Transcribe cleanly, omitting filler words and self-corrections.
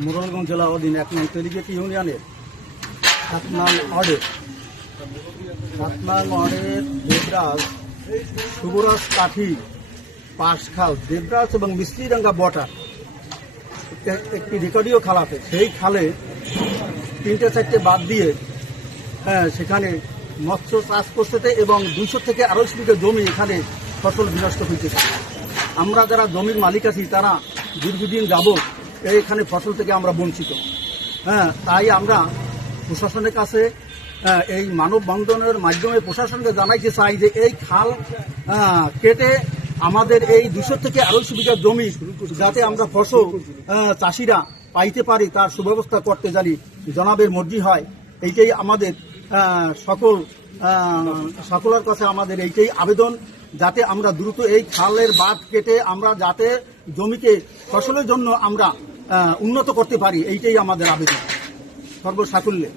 মোড়লগঞ্জ জেলা অধীন 1 নং তেলিগেট ইউনিয়নের 7 নং ওয়ার্ডের দেবরাজ, শুভরাজ কাঠি, পাশখাল, দেবরাজ এবং মিস্ত্রিডাঙ্গা বটার একটি রেকর্ডীয় খাল আছে। সেই খালে 3-4টে বাদ দিয়ে সেখানে মৎস্য চাষ করতেছে এবং 200 থেকে 250 বিঘা জমি এখানে ফসল বিনষ্ট হইতেছে। আমরা যারা জমির মালিক আছি তারা দীর্ঘদিন যাবত এইখানে ফসল থেকে আমরা বঞ্চিত। তাই আমরা প্রশাসনের কাছে এই মানববন্ধনের মাধ্যমে প্রশাসনকে জানাইতে চাই যে এই খাল কেটে আমাদের এই 200 থেকে 250 বিঘা জমি যাতে আমরা ফসল চাষিরা পাইতে পারি তার সুব্যবস্থা করতে জানি জনাবের মর্জি হয়। এইটাই আমাদের সকলের কাছে আমাদের এইটাই আবেদন, যাতে আমরা দ্রুত এই খালের বাঁধ কেটে আমরা যাতে জমিকে ফসলের জন্য আমরা উন্নত করতে পারি, এইটাই আমাদের আবেদন সর্বসাকুল্যে।